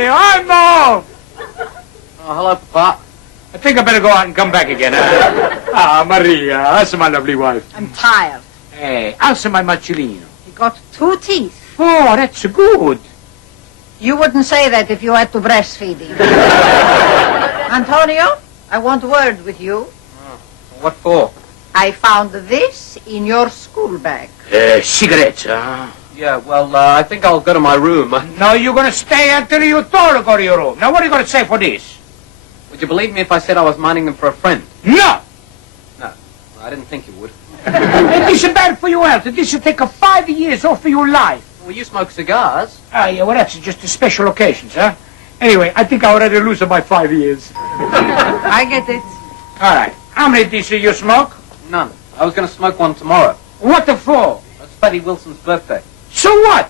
Antonio, I'm home! Oh, hello, Papa. I think I better go out and come back again. Maria, how's my lovely wife? I'm tired. Hey, how's my Marcellino? He got 2 teeth. Oh, that's good. You wouldn't say that if you had to breastfeed him. Antonio, I want a word with you. What for? I found this in your school bag. Cigarettes, huh? Yeah, well, I think I'll go to my room. No, you're going to stay until you told to go to your room. Now, what are you going to say for this? Would you believe me if I said I was minding them for a friend? No! No, well, I didn't think you would. This is bad for your health. This should take 5 years off of your life. Well, you smoke cigars. Yeah, well, that's just a special occasions, huh? Anyway, I think I already lose my 5 years. I get it. All right. How many do you smoke? None. I was going to smoke one tomorrow. What the for? It's Betty Wilson's birthday. So what?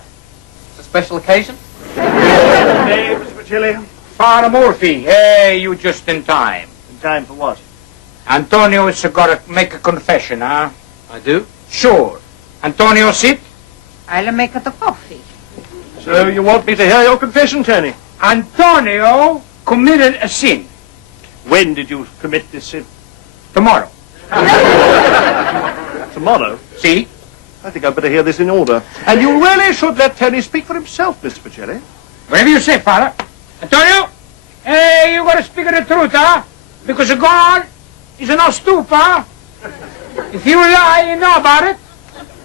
It's a special occasion. Hey, Mr. Pacelli. Father Murphy, hey, you just in time. In time for what? Antonio has got to make a confession, huh? I do? Sure. Antonio, sit. I'll make it a coffee. So you want me to hear your confession, Tony? Antonio committed a sin. When did you commit this sin? Tomorrow. Tomorrow? See? I think I'd better hear this in order. And you really should let Tony speak for himself, Mr. Pacelli. Whatever you say, Father. Antonio, hey, you got to speak the truth, huh? Because God is no stupid, huh? If you lie, you know about it.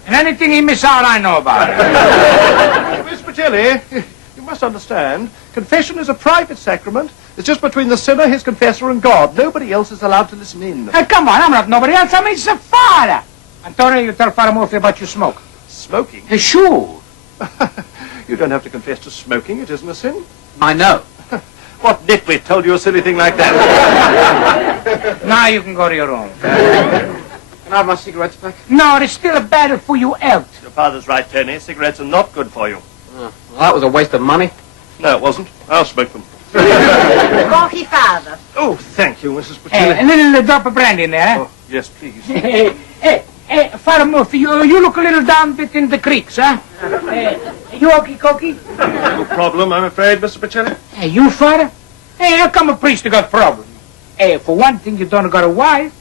And anything he miss out, I know about it. Mr. Pacelli, you must understand, confession is a private sacrament. It's just between the sinner, his confessor, and God. Nobody else is allowed to listen in. Hey, come on, I'm not nobody else. I'm his father. Antonio, you tell Father Murphy about your smoke. Smoking? Hey, sure. You don't have to confess to smoking. It isn't a sin. I know. What nitwit told you a silly thing like that? Now you can go to your room. Can I have my cigarettes back? No, it's still bad for your health. Your father's right, Tony. Cigarettes are not good for you. Oh, well, that was a waste of money. No, it wasn't. I'll smoke them. Coffee, Father. Oh, thank you, Mrs. Hey, Pacelli. a little drop of brandy in there. Oh, yes, please. Hey, Father Murphy, you look a little down bit in the creeks, huh? You okey-cokey? No problem, I'm afraid, Mr. Pacelli. Hey, you, Father? Hey, how come a priest got problem? Hey, for one thing, you don't got a wife.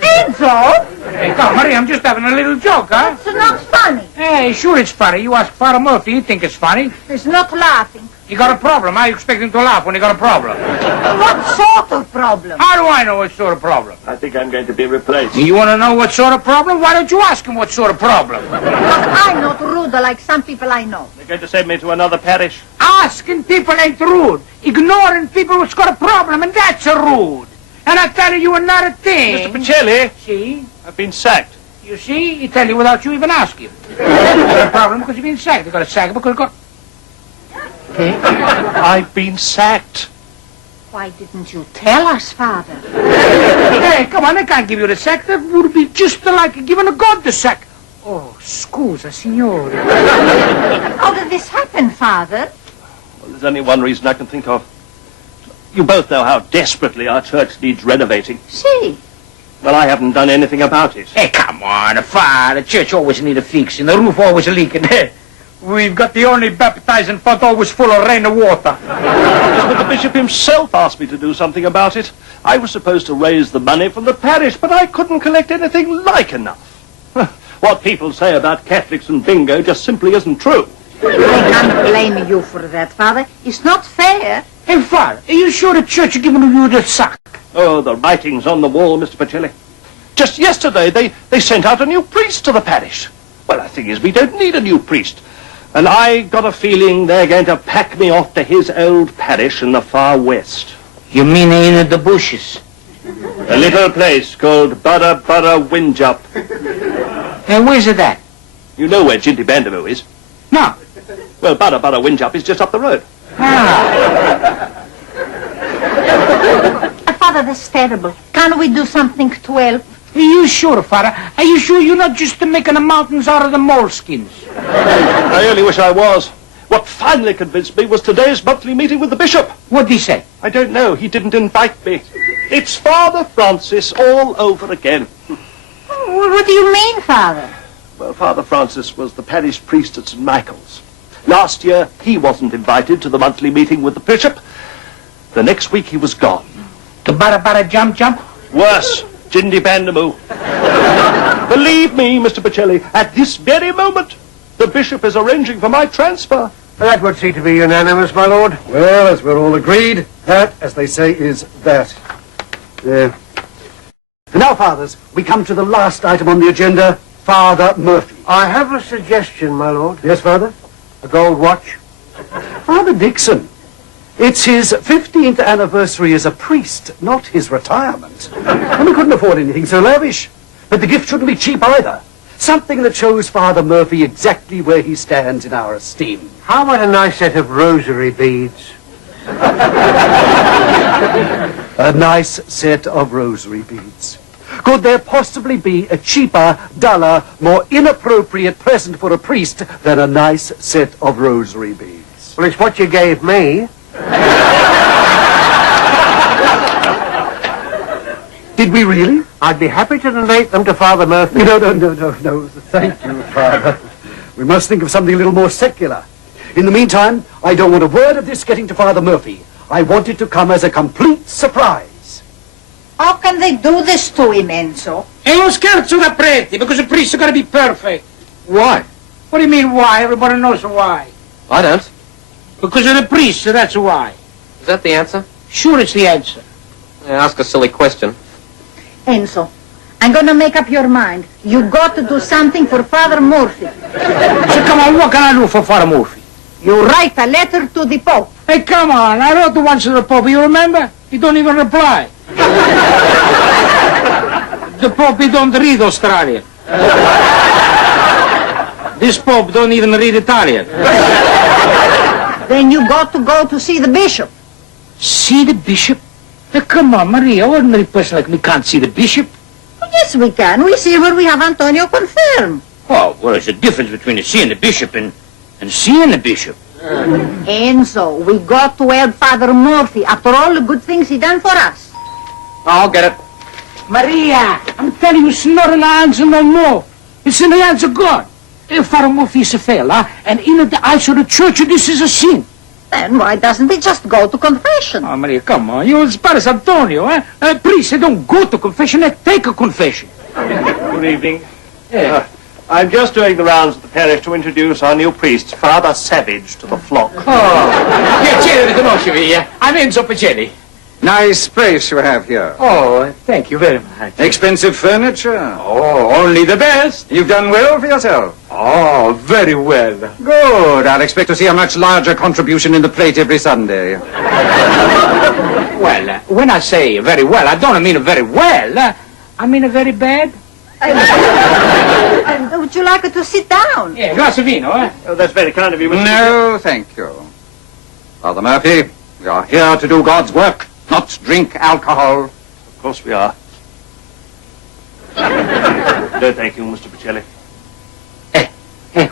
Enzo? Hey, come, Maria, I'm just having a little joke, huh? It's not funny. Hey, sure it's funny. You ask Father Murphy, he think it's funny. It's not laughing. He got a problem. How you expect him to laugh when he got a problem? What sort of problem? How do I know what sort of problem? I think I'm going to be replaced. You want to know what sort of problem? Why don't you ask him what sort of problem? Because I'm not rude like some people I know. They're going to send me to another parish. Asking people ain't rude. Ignoring people who's got a problem, and that's a rude. And I tell you another thing. Mr. Pacelli, See? I've been sacked. You see? He tell you without you even asking. You got a problem because you've been sacked. You got a sack because you got... I've been sacked. Why didn't you tell us, Father? Hey, come on, I can't give you the sack. That would be just like giving a god the sack. Oh, scusa, signore. How did this happen, Father? Well, there's only one reason I can think of. You both know how desperately our church needs renovating. See. Well, I haven't done anything about it. Hey, come on, the church always need a fixing. The roof always leaking. We've got the only baptizing font always full of rain and water. Yes, but the bishop himself asked me to do something about it. I was supposed to raise the money from the parish, but I couldn't collect anything like enough. What people say about Catholics and bingo just simply isn't true. I can't blame you for that, Father. It's not fair. Hey, Father, are you sure the church is giving you the sack? Oh, the writing's on the wall, Mr. Pacelli. Just yesterday, they sent out a new priest to the parish. Well, the thing is, we don't need a new priest. And I got a feeling they're going to pack me off to his old parish in the far west. You mean in the bushes? A little place called Burra Windjup. Hey, where's it at? You know where Ginty Bandaboo is? No. Well, Burra Windjup is just up the road. Father, that's terrible. Can't we do something to help? Are you sure, Father? Are you sure you're not just making the mountains out of the moleskins? I only wish I was. What finally convinced me was today's monthly meeting with the bishop. What'd he say? I don't know. He didn't invite me. It's Father Francis all over again. What do you mean, Father? Well, Father Francis was the parish priest at St. Michael's. Last year, he wasn't invited to the monthly meeting with the bishop. The next week, he was gone. The bara jump jump? Worse, Jindy Bandamoo. Believe me, Mr. Pacelli, at this very moment, the bishop is arranging for my transfer. That would seem to be unanimous, my lord. Well, as we're all agreed, that, as they say, is that. There. Now, fathers, we come to the last item on the agenda, Father Murphy. I have a suggestion, my lord. Yes, Father? A gold watch. Father Dixon, it's his 15th anniversary as a priest, not his retirement. And we couldn't afford anything so lavish. But the gift shouldn't be cheap either. Something that shows Father Murphy exactly where he stands in our esteem. How about a nice set of rosary beads? A nice set of rosary beads. Could there possibly be a cheaper, duller, more inappropriate present for a priest than a nice set of rosary beads? Well, it's what you gave me. Did we really? I'd be happy to donate them to Father Murphy. No. Thank you, Father. We must think of something a little more secular. In the meantime, I don't want a word of this getting to Father Murphy. I want it to come as a complete surprise. How can they do this to him, Enzo? È uno scherzo da preti, because the priest is going to be perfect. Why? What do you mean, why? Everybody knows why. I don't. Because of the priest, so that's why. Is that the answer? Sure, it's the answer. Ask a silly question. Enzo, I'm gonna make up your mind. You got to do something for Father Murphy. So come on, what can I do for Father Murphy? You write a letter to the Pope. Hey, come on, I wrote once to the Pope, you remember? He don't even reply. The Pope, he don't read Australian. This Pope don't even read Italian. Then you got to go to see the bishop. See the bishop? Hey, come on, Maria, ordinary person like me can't see the bishop. Oh, yes, we can. We see where we have Antonio confirmed. Oh, well, there's a difference between seeing the bishop and seeing the bishop. Enzo, we got to help Father Murphy after all the good things he done for us. I'll get it. Maria, I'm telling you, it's not in the hands of no more. It's in the hands of God. If Father Murphy is a failure, and in the eyes of the church, this is a sin. Then why doesn't he just go to confession? Oh, Maria, come on. You're as bad as Antonio, eh? Priests, they don't go to confession, they take a confession. Good evening. Yeah. I'm just doing the rounds of the parish to introduce our new priest, Father Savage, to the flock. Piacere di conoscervi. I'm Enzo Pacelli. Nice place you have here. Oh, thank you very much. Expensive furniture. Oh, only the best. You've done well for yourself. Oh, very well. Good. I'll expect to see a much larger contribution in the plate every Sunday. Well, when I say very well, I don't mean very well. I mean very bad. Would you like to sit down? Yeah, glass of vino, eh? Oh, that's very kind of you, Mr. No, thank you. Father Murphy, we are here to do God's work, not drink alcohol. Of course we are. No, thank you, Mr. Pacelli.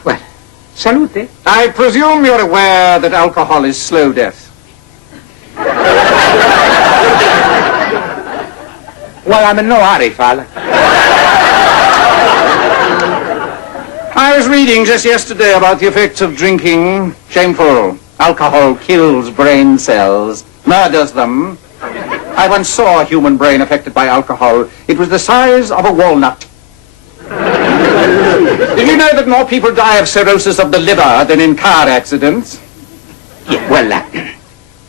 Well, salute. I presume you're aware that alcohol is slow death. Well, I'm in no hurry, father. I was reading just yesterday about the effects of drinking. Shameful. Alcohol kills brain cells, murders them. I once saw a human brain affected by alcohol. It was the size of a walnut. Did you know that more people die of cirrhosis of the liver than in car accidents? Yeah, well,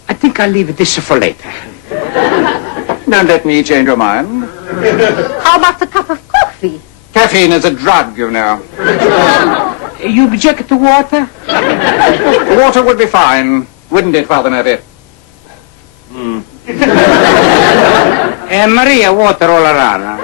I think I'll leave this for later. Don't let me change your mind. How about a cup of coffee? Caffeine is a drug, you know. You object to water? Water would be fine, wouldn't it, Father Murphy? And Maria, water all around. Huh?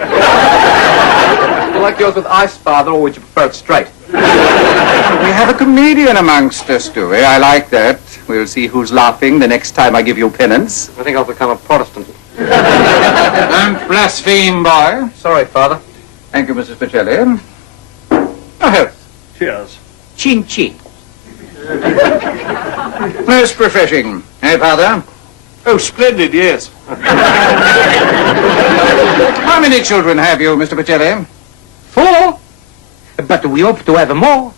You like yours with ice, Father, or would you prefer it straight? We have a comedian amongst us, do we? I like that. We'll see who's laughing the next time I give you penance. I think I'll become a Protestant. Don't blaspheme, boy. Sorry, Father. Thank you, Mrs. Pacelli. A health. Cheers. Chin chin. Most refreshing. Eh, Father? Oh, splendid, yes. How many children have you, Mr. Pacelli? 4. But we hope to have more.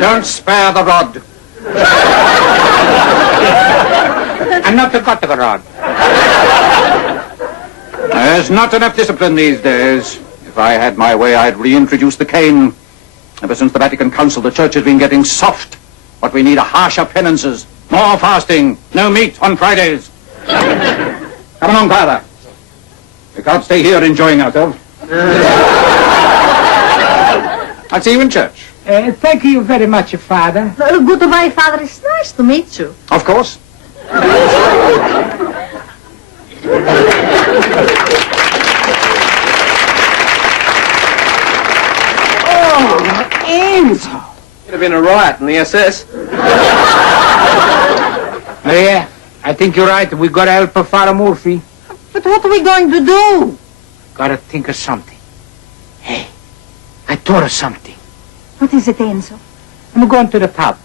Don't spare the rod. I'm not got the rod. There's not enough discipline these days. If I had my way, I'd reintroduce the cane. Ever since the Vatican Council, the Church has been getting soft. What we need are harsher penances, more fasting, no meat on Fridays. Come along, Father. We can't stay here enjoying ourselves. I'll see you in church. Thank you very much, Father. Goodbye, Father. It's nice to meet you. Of course. Enzo. Could have been a riot in the SS. Yeah, I think you're right. We gotta help Father Murphy. But what are we going to do? Gotta think of something. Hey, I thought of something. What is it, Enzo? I'm going to the pub.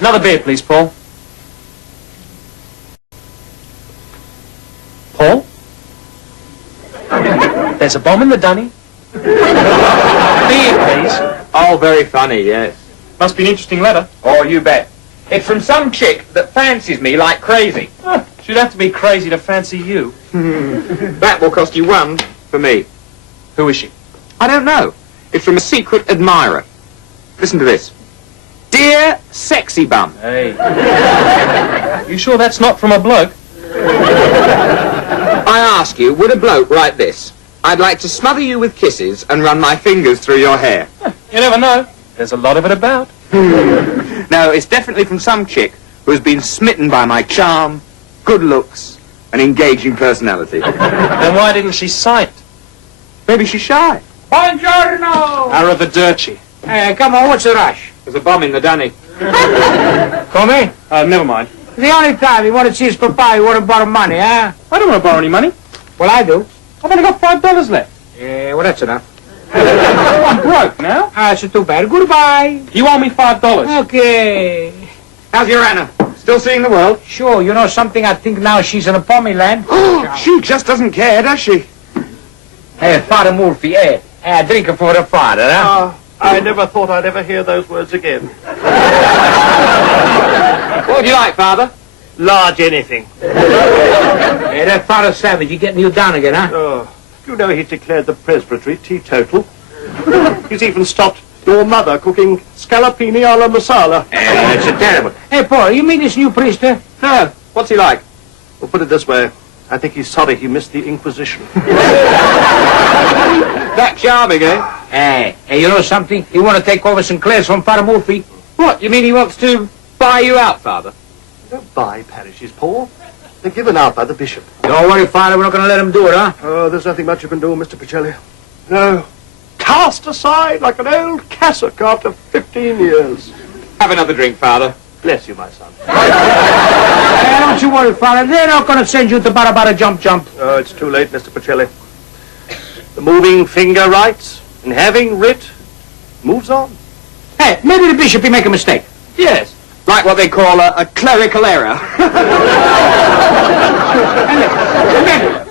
Another beer, please, Paul. Paul? There's a bomb in the dunny. Beer, please. Oh, very funny, yes. Must be an interesting letter. Oh, you bet. It's from some chick that fancies me like crazy. She'd have to be crazy to fancy you. That will cost you one for me. Who is she? I don't know. It's from a secret admirer. Listen to this. Dear Sexy Bum. Hey. You sure that's not from a bloke? I ask you, would a bloke write this? I'd like to smother you with kisses and run my fingers through your hair. You never know. There's a lot of it about. No, it's definitely from some chick who has been smitten by my charm, good looks, and engaging personality. Then why didn't she sign it? Maybe she's shy. Buongiorno! Arrivederci. Hey, come on, what's the rush? There's a bomb in the dunny. Come in. Never mind. The only time he wanted to see his papa, he wanted to borrow money, huh? I don't want to borrow any money. Well, I do. I've only got $5 left. Yeah, well, that's enough. I'm broke now. That's too bad. Goodbye. You owe me $5. Okay. How's your Anna? Still seeing the world? Sure, you know something? I think now she's in a pommy land. She just doesn't care, does she? Hey, Father Murphy, hey, drink it for the father, huh? I never thought I'd ever hear those words again. What would you like, Father? Large anything. Hey, that Father Savage, you getting you down again, huh? Oh, you know he declared the presbytery teetotal. He's even stopped your mother cooking scallopini alla masala. It's terrible. Hey, Paul, you mean this new priest, huh? No. What's he like? Well, put it this way. I think he's sorry he missed the Inquisition. That charming, eh? Hey, you know something? You want to take over St. Clair's from Father Murphy? What, you mean he wants to buy you out, Father? Don't buy parishes, Paul. They're given out by the bishop. Don't worry, Father, we're not going to let him do it, huh? Oh, there's nothing much you can do, Mr. Pacelli. No. Cast aside like an old cassock after 15 years. Have another drink, Father. Bless you, my son. Hey, don't you worry, Father. They're not going to send you to Bara Jump Jump. Oh, it's too late, Mr. Pacelli. The moving finger writes, and having writ, moves on. Hey, maybe the bishop, he make a mistake. Yes. Like what they call a clerical error.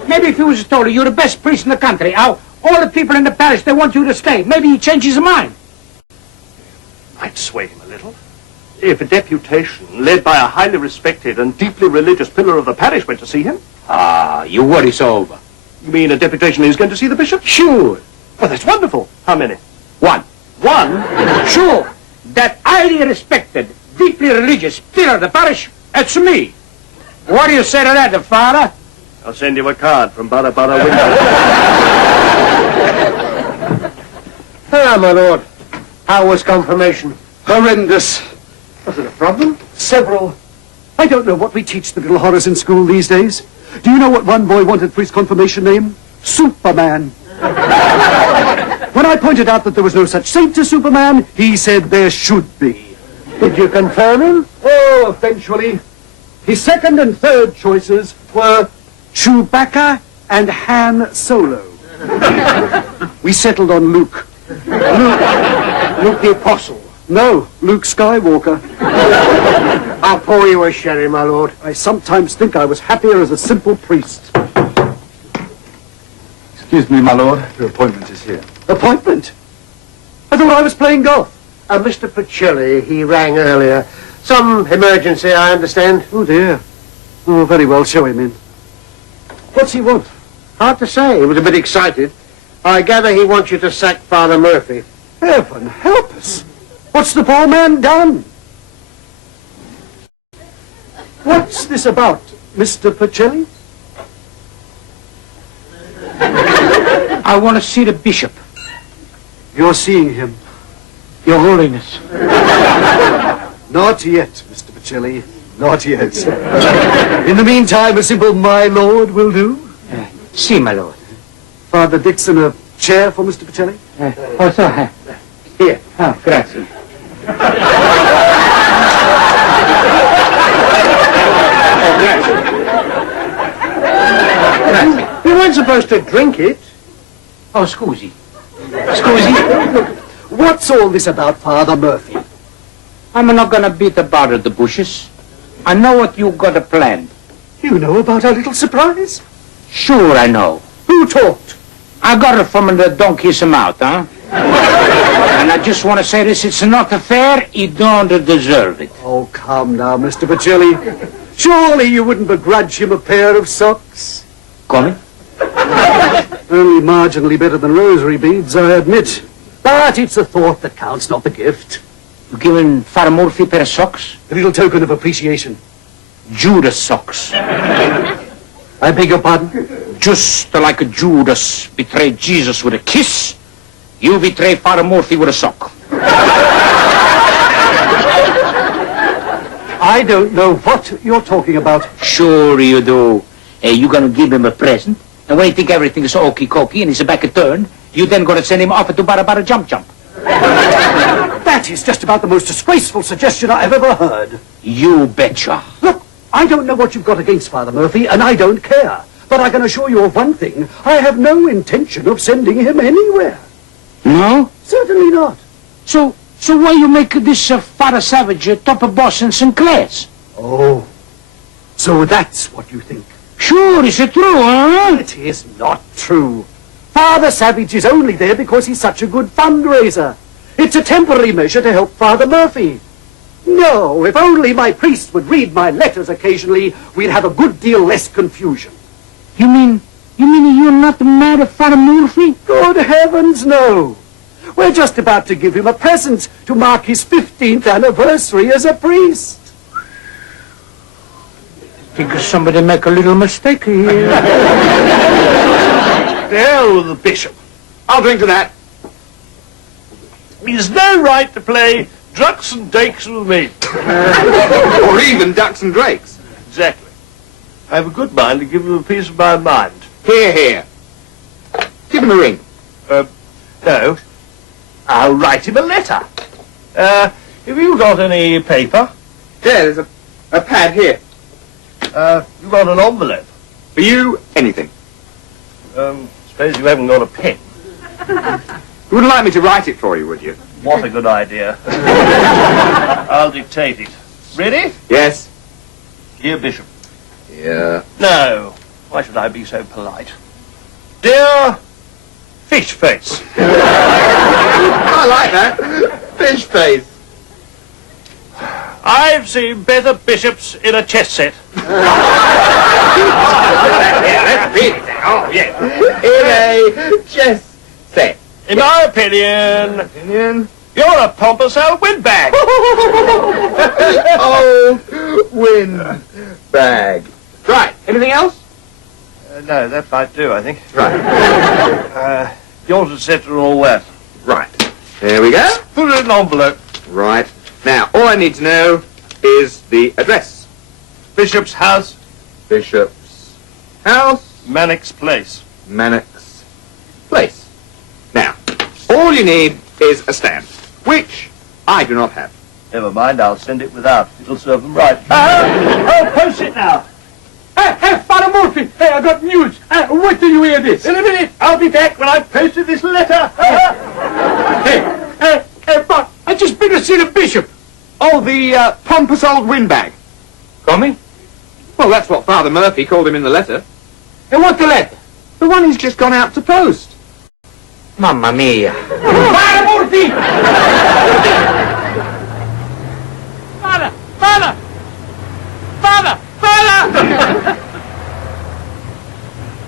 Maybe if he was told you're the best priest in the country, how all the people in the parish, they want you to stay. Maybe he changes his mind. I'd sway him a little. If a deputation led by a highly respected and deeply religious pillar of the parish went to see him. Ah, you worry so over. You mean a deputation who's going to see the bishop? Sure. Well, that's wonderful. How many? One. One? Sure. That highly respected, deeply religious pillar of the parish, that's me. What do you say to that, Father? I'll send you a card from Bara Window. Ah, my lord. How was confirmation? Horrendous. Was it a problem? Several. I don't know what we teach the little horrors in school these days. Do you know what one boy wanted for his confirmation name? Superman. When I pointed out that there was no such saint as Superman, he said there should be. Did you confirm him? Oh, eventually. His second and third choices were Chewbacca and Han Solo. We settled on Luke. Luke the Apostle. No, Luke Skywalker. I'll pour you a sherry, my lord. I sometimes think I was happier as a simple priest. Excuse me, my lord. Your appointment is here. Appointment? I thought I was playing golf. Mr. Pacelli, he rang earlier. Some emergency, I understand. Oh, dear. Oh, very well. Show him in. What's he want? Hard to say. He was a bit excited. I gather he wants you to sack Father Murphy. Heaven help us. What's the poor man done? What's this about, Mr. Pacelli? I want to see the bishop. You're seeing him. Your Holiness. Not yet, Mr. Pacelli. Not yet. In the meantime, a simple my lord will do. See, my lord. Father Dixon, a chair for Mr. Pacelli? Here. Oh, grazie. You weren't supposed to drink it. Oh, scusi. Scusi. What's all this about, Father Murphy? I'm not gonna beat about the bushes. I know what you got planned. You know about our little surprise? Sure, I know. Who talked? I got it from the donkey's mouth, huh? And I just want to say this, it's not fair, he don't deserve it. Oh, come now, Mr. Pacelli. Surely you wouldn't begrudge him a pair of socks? Come? Only marginally better than rosary beads, I admit. But it's the thought that counts, not the gift. You giving Father Murphy a pair of socks? A little token of appreciation. Judas socks. I beg your pardon? Just like Judas betrayed Jesus with a kiss, you betray Father Murphy with a sock. I don't know what you're talking about. Sure you do. You gonna give him a present, and when you think everything is okie-cokie and he's a back a turn, you then gonna send him off to Bara Jump Jump. That is just about the most disgraceful suggestion I've ever heard. You betcha. Look, I don't know what you've got against Father Murphy, and I don't care. But I can assure you of one thing. I have no intention of sending him anywhere. No? Certainly not. So why you make this Father Savage top boss in St. Clair's? Oh, so that's what you think. Sure, is it true, huh? It is not true. Father Savage is only there because he's such a good fundraiser. It's a temporary measure to help Father Murphy. No, if only my priest would read my letters occasionally, we'd have a good deal less confusion. You mean you're not mad at Father Murphy? Good heavens, no. We're just about to give him a present to mark his 15th anniversary as a priest. Think somebody make a little mistake here. The hell with the bishop. I'll drink to that. He's no right to play ducks and dakes with me. Or even ducks and drakes. Exactly. I have a good mind to give him a piece of my mind. Here. Give him a ring. No. I'll write him a letter. Have you got any paper? Yeah, there's a pad here. You got an envelope? For you, anything. Suppose you haven't got a pen. You wouldn't like me to write it for you, would you? What a good idea. I'll dictate it. Ready? Yes. Dear Bishop. Yeah. No. Why should I be so polite? Dear Fish Face. I like that. Fish face. I've seen better bishops in a chess set. That's really oh, yeah. In a chess set. In my opinion, you're a pompous old windbag. Oh, windbag. Right. Anything else? No, that might do, I think. Right. Yours, etc., and all that. Right. There we go. Put it in an envelope. Right. Now, all I need to know is the address. Bishop's house, Bishop's house, Mannix Place. Mannix Place. Now, all you need is a stamp, which I do not have. Never mind, I'll send it without. It'll serve them right. I'll post it now. Hey, Father Murphy, hey, I got news. Wait till you hear this. In a minute, I'll be back when I've posted this letter. Hey, but I just been to see the bishop. Oh, the pompous old windbag. Coming? Well, that's what Father Murphy called him in the letter. And what's the letter? The one he's just gone out to post. Mamma mia. Father Murphy! Father! Father! Father! Father!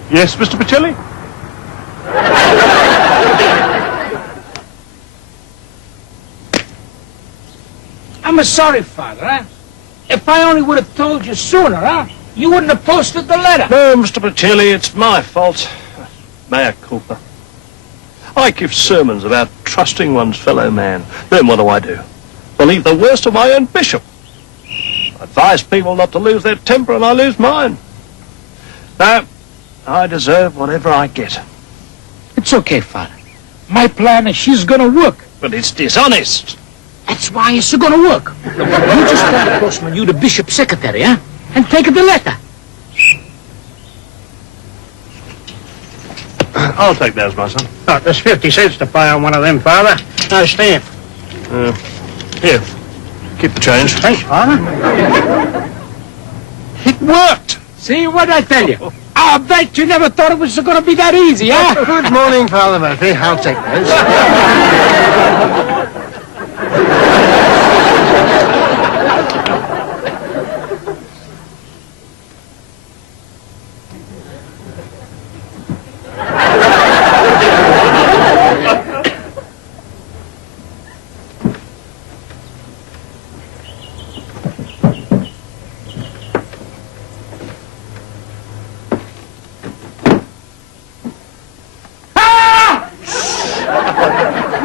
Yes, Mr. Pacelli? I'm sorry, Father, huh? If I only would have told you sooner, huh? You wouldn't have posted the letter. No, Mr. Pacelli, it's my fault. Mea culpa. I give sermons about trusting one's fellow man. Then what do? Believe the worst of my own bishop. I advise people not to lose their temper, and I lose mine. No, I deserve whatever I get. It's okay, Father. My plan is she's gonna work. But it's dishonest. That's why it's gonna work. You just tell the postman you the bishop's secretary, huh? And take the letter. I'll take those, my son. Oh, there's 50 cents to pay on one of them, Father. No stamp. Here, keep the change. Thanks, Father. It worked. See what I tell you? I bet you never thought it was gonna be that easy, huh? Good morning, Father Murphy. I'll take those.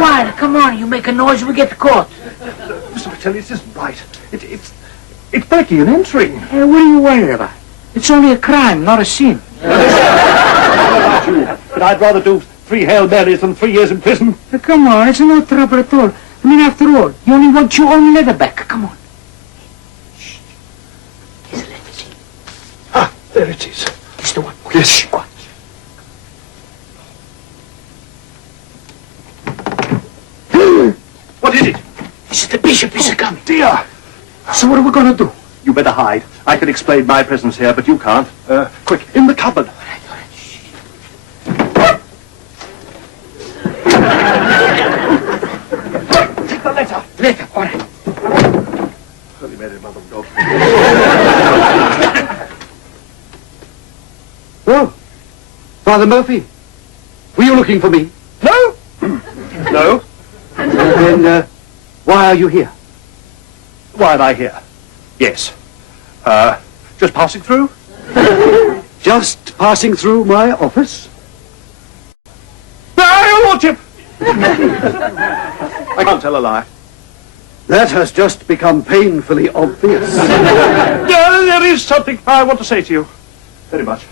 Why? Come on, you make a noise, we get caught. Mr. Pacelli, this isn't right. It's breaking and entering. Hey, what are you worried about? It's only a crime, not a sin. But I'd rather do 3 Hail Marys than 3 years in prison. Come on, it's no trouble at all. I mean, after all, you only want your own letter back. Come on. Shh. Here's the letter, see? Ah, there it is. It's the one. Yes. Shh, go on. What is it? This is the bishop, is coming. Dear! So what are we gonna do? You better hide. I can explain my presence here, but you can't. Quick, in the cupboard. All right, shh. Take the letter. Letter, all right. Holy Mary, Mother of God. Oh, Father Murphy, were you looking for me? No? No? Then, why are you here? Why am I here? Yes. Just passing through? Just passing through my office? No, your lordship! I can't tell a lie. That has just become painfully obvious. No, there is something I want to say to you. Very much.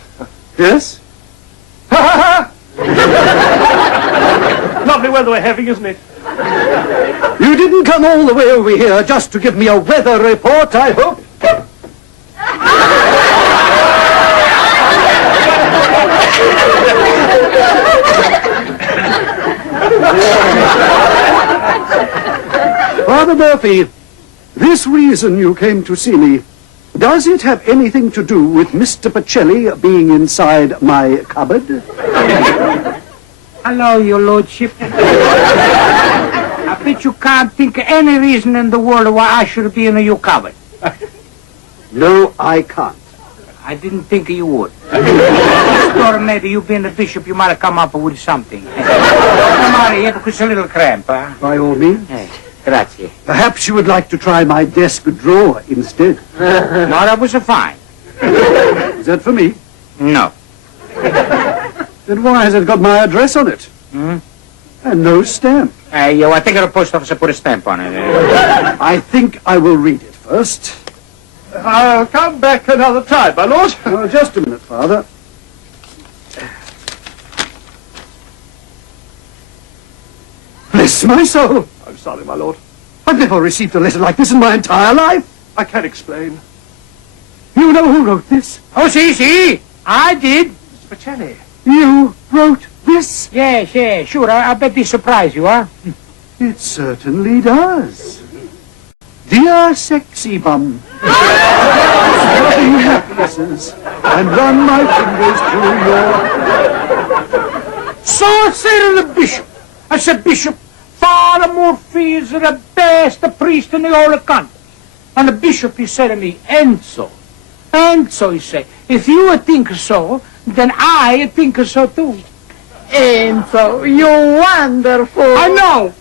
Yes? Lovely weather we're having, isn't it? You didn't come all the way over here just to give me a weather report, I hope? Father Murphy, this reason you came to see me, does it have anything to do with Mr. Pacelli being inside my cupboard? Hello, your lordship. I bet you can't think of any reason in the world why I should be in your cupboard. No, I can't. I didn't think you would. Maybe you being the bishop, you might have come up with something. Come on here, because it's a little cramp, huh? By all means. Grazie. Perhaps you would like to try my desk drawer instead. No, that was fine. Is that for me? No. Then why has it got my address on it? Hmm? And no stamp. Yo, I think the post office put a stamp on it. I think I will read it first. I'll come back another time, my lord. Oh, just a minute, Father. Bless my soul! I'm sorry, my lord. I've never received a letter like this in my entire life. I can't explain. You know who wrote this? Oh, see, I did. Mr. Pacelli. You wrote this? Yes, sure. I bet this surprised you, huh? It certainly does. Dear Sexy Bum, loving happinesses, and run my fingers through your... So I say to the bishop, I said, Bishop, Father Murphy is the best priest in the whole country. And the bishop, he said to me, Enzo, he said, if you think so, then I think so too. Enzo, you're wonderful. I know.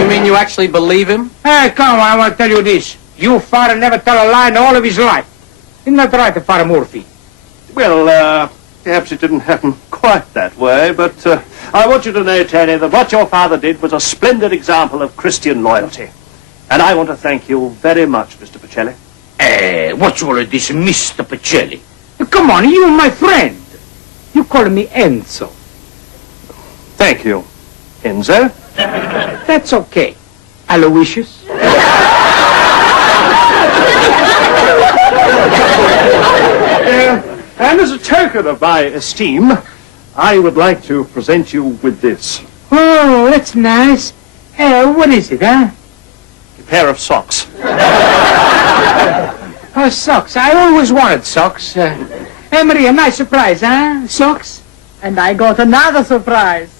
You mean you actually believe him? Hey, come on, I want to tell you this. Your father never tell a lie in all of his life. Isn't that right, Father Murphy? Well, perhaps it didn't happen quite that way, but I want you to know, Tony, that what your father did was a splendid example of Christian loyalty. And I want to thank you very much, Mr. Pacelli. What's all of this, Mr. Pacelli? Come on, you're my friend. You call me Enzo. Thank you, Enzo. That's okay. Aloysius? And as a token of my esteem, I would like to present you with this. Oh, that's nice. What is it, huh? A pair of socks. Oh, socks. I always wanted socks. Hey, Maria, nice surprise, huh? Socks? And I got another surprise.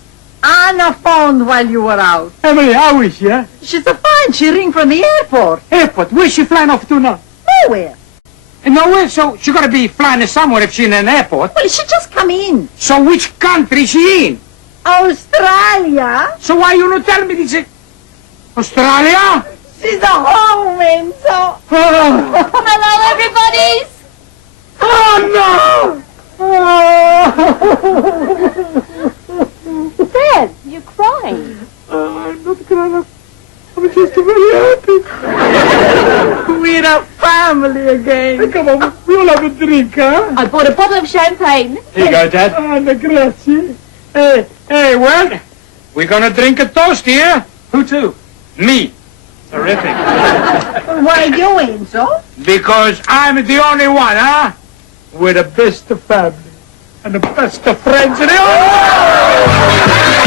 Anna phoned while you were out. Hey, Maria, how is she, huh? She's fine. She ring from the airport. Airport. Where's she flying off to now? Nowhere. Nowhere? So she gotta be flying somewhere if she's in an airport. Well, she just come in. So which country is she in? Australia. So why you not tell me this? Australia? She's a home, Enzo. Oh, Hello, everybody! oh no! Fred, you're crying. I'm not crying. I'm just very happy. We're a family again. Come on, we'll have a drink, huh? I bought a bottle of champagne. Here you go, Dad. Ah, grazie. Hey, well, we're gonna drink a toast here. Who to? Me. Terrific. Why you, Enzo? Because I'm the only one, huh? We're the best of family and the best of friends in the whole world.